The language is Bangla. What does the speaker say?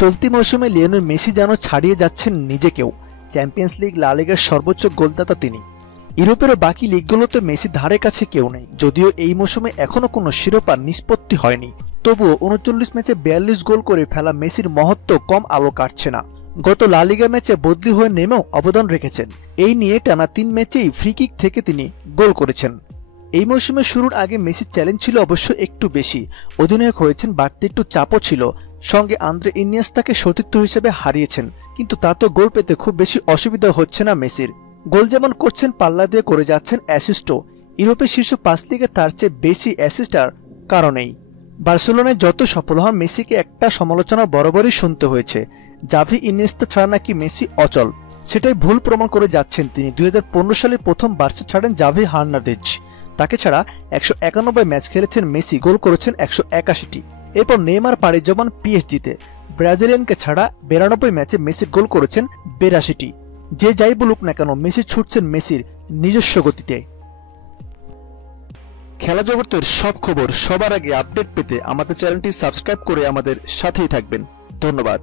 চলতি মৌসুমে লিওনেল মেসি যেন ছাড়িয়ে যাচ্ছেন নিজেকেও। চ্যাম্পিয়ন্স লিগ, লা লিগার সর্বোচ্চ গোলদাতা তিনি। ইউরোপের বাকি লিগগুলোতে মেসি ধারে কাছে কেউ নেই, যদিও এই মৌসুমে এখনও কোনো শিরোপা নিষ্পত্তি হয়নি। তবুও উনচল্লিশ ম্যাচে বিয়াল্লিশ গোল করে ফেলা মেসির মহত্ব কম আলো কাটছে না। গত লালিগা ম্যাচে বদলি হয়ে নেমেও অবদান রেখেছেন। এই নিয়ে টানা তিন ম্যাচেই ফ্রি কিক থেকে তিনি গোল করেছেন। এই মৌসুমের শুরুর আগে মেসির চ্যালেঞ্জ ছিল অবশ্য একটু বেশি। অধিনায়ক হয়েছেন, বাড়তি একটু চাপও ছিল। সঙ্গে আন্দ্রে ইনিয়াস্তাকে সতীর্থ হিসেবে হারিয়েছেন। কিন্তু তা তো গোল পেতে খুব বেশি অসুবিধা হচ্ছে না মেসির। গোল যেমন করছেন, পাল্লা দিয়ে করে যাচ্ছেন অ্যাসিস্টও। ইউরোপের শীর্ষ পাঁচ লিগে তার চেয়ে বেশি অ্যাসিস্টার কারণেই বার্সেলোনায় যত সফল হন, মেসিকে একটা সমালোচনা বরাবরই শুনতে হয়েছে। জাভি ইনিয়েস্তা ছাড়া নাকি মেসি অচল। সেটাই ভুল প্রমাণ করে যাচ্ছেন তিনি। দুই হাজার পনেরো সালে প্রথম বার্সা ছাড়েন জাভি হার্নাদেজ তাকে ছাড়া একশো একানব্বই ম্যাচ খেলেছেন মেসি, গোল করেছেন একশো একাশিটি। এরপর নেইমার পাড়ি জমান পিএসজিতে। ব্রাজিলিয়ানকে ছাড়া বিরানব্বই ম্যাচে মেসি গোল করেছেন বেরাশিটি। যে যাই বলুক না কেন, মেসি ছুটছেন মেসির নিজস্ব গতিতে। খেলা জগতের সব খবর সবার আগে আপডেট পেতে আমাদের চ্যানেলটি সাবস্ক্রাইব করে আমাদের সাথেই থাকবেন। ধন্যবাদ।